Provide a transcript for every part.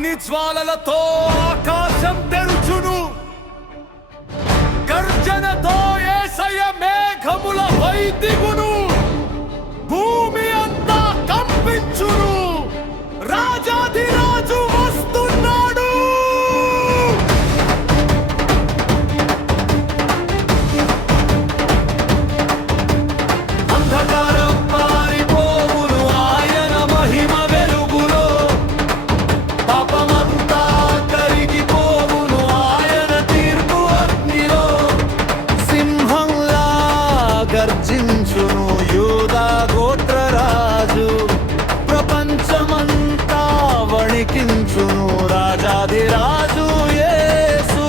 అగ్ని జ్వాలలతో ఆకాశం తెరుచును, గర్జనతో యేసయ్య మేఘములపై దిగును, భూమి అంతా కంపించును, రాజాధిరాజు వస్తున్నాడు. అంధకారం పారిపోవును ఆయన మహిమ వెలుగులో, పాపమంతా కరిగిపోవును ఆయన తీర్పు అగ్నిలో. సింహంలా గర్జించును యూదా గోత్రరాజు, ప్రపంచమంతా వణికించును రాజాధిరాజు యేసు.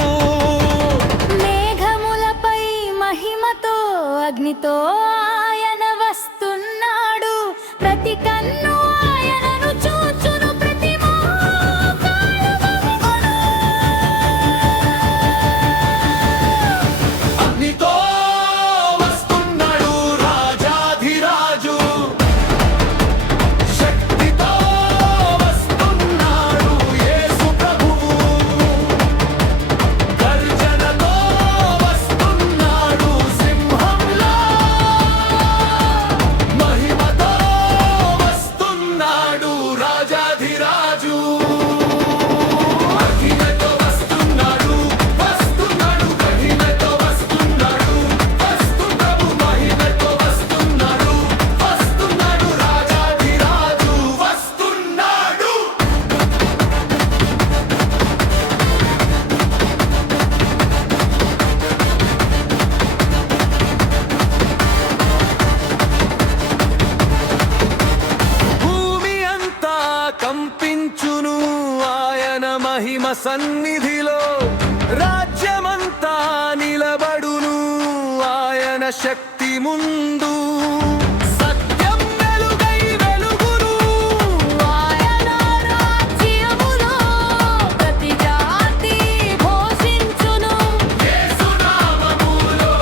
మేఘములపై మహిమతో అగ్నితో ఆయన వస్తున్నాడు, ప్రతి కన్ను ఆయనను చూచును, ప్రతి మోకాలు వంగును. అగ్నితో వస్తున్నాడు రాజాధిరాజు, శక్తితో వస్తున్నాడు యేసు ప్రభువు, గర్జనతో వస్తున్నాడు సింహంలా, మహిమతో వస్తున్నాడు రాజాధిరాజు. మహిమతో వస్తున్నాడు, వస్తున్నాడు, మహిమతో వస్తున్నాడు, వస్తున్నాడు, మహిమతో వస్తున్నాడు, వస్తున్నాడు, రాజాధిరాజు వస్తున్నాడు. భూమి అంతా కంపించును ఆయన మహిమ సన్నిధిలో, రాజ్యమంతా నిలబడును ఆయన శక్తి ముందు. సత్యం వెలుగై వెలుగును ఆయన రాజ్యములో ప్రతి జాతి ఘోషించును. యేసు నామములో.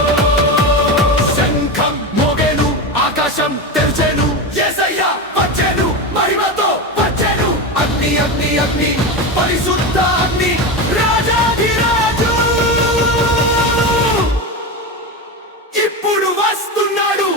శంఖం మోగెను, ఆకాశం తెరిచెను, యేసయ్య వచ్చెను, మహిమతో వచ్చెను. అగ్ని అగ్ని అగ్ని, పరిశుద్ధ అగ్ని, రాజాధిరాజు ఇప్పుడు వస్తున్నాడు.